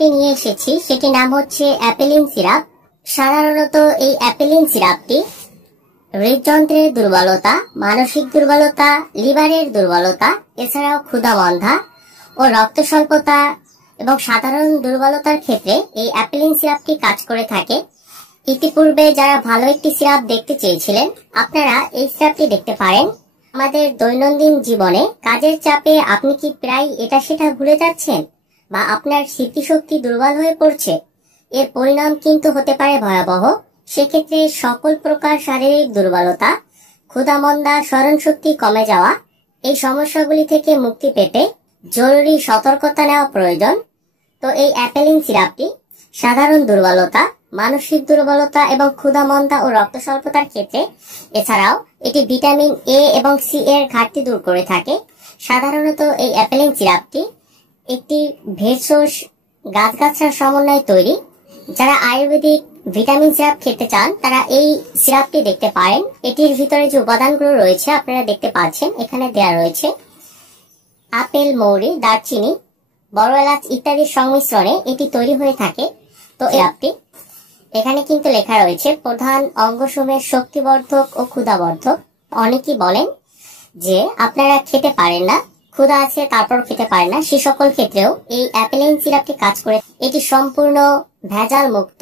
সিরাপটি নিয়ে এসেছি সেটির নাম হচ্ছে অ্যাপেলিন সিরাপ। সাধারণত এই অ্যাপেলিন সিরাপটি হৃদযন্ত্রের দুর্বলতা, মানসিক দুর্বলতা, লিভারের দুর্বলতা, এছাড়াও ক্ষুধামন্দা ও রক্ত স্বল্পতা এবং সাধারণ দুর্বলতার ক্ষেত্রে এই অ্যাপেলিন সিরাপটি কাজ করে থাকে। ইতিপূর্বে যারা ভালো একটি সিরাপ দেখতে চেয়েছিলেন, আপনারা এই সিরাপটি দেখতে পারেন। আমাদের দৈনন্দিন জীবনে কাজের চাপে আপনি কি প্রায় এটা সেটা ভুলে যাচ্ছেন বা আপনার স্মৃতিশক্তি দুর্বল হয়ে পড়ছে? এর পরিণাম কিন্তু হতে পারে ভয়াবহ। সেক্ষেত্রে সকল প্রকার শারীরিক দুর্বলতা, ক্ষুধামন্দা, স্মরণশক্তি কমে যাওয়া, এই সমস্যাগুলি থেকে মুক্তি পেতে জরুরি সতর্কতা নেওয়া প্রয়োজন। তো এই অ্যাপেলিন সিরাপটি সাধারণ দুর্বলতা, মানসিক দুর্বলতা এবং ক্ষুধামন্দা ও রক্ত স্বল্পতার ক্ষেত্রে, এছাড়াও এটি ভিটামিন এ এবং সি এর ঘাটতি দূর করে থাকে। সাধারণত এই অ্যাপেলিন সিরাপটি একটি ভেষজ গাছগাছড়ার সমন্বয়ে তৈরি। যারা আয়ুর্বেদিক ভিটামিন সিরাপ খেতে চান তারা এই সিরাপটি দেখতে পারেন। এটির ভিতরে যে উপাদানগুলো রয়েছে আপনারা দেখতে পাচ্ছেন, এখানে দেয়া রয়েছে আপেল, মৌরি, দারচিনি, বড় এলাচ ইত্যাদির সংমিশ্রণে এটি তৈরি হয়ে থাকে। তো সিরাপটি এখানে কিন্তু লেখা রয়েছে প্রধান অঙ্গসমূহের শক্তিবর্ধক ও ক্ষুধাবর্ধক। অনেকেই বলেন যে আপনারা খেতে পারেন না, ক্ষুধা আছে তারপর খেতে পারেন না, সে সকল ক্ষেত্রেও এই অ্যাপেলিন সিরাপটি কাজ করে। এটি সম্পূর্ণ ভেজাল মুক্ত।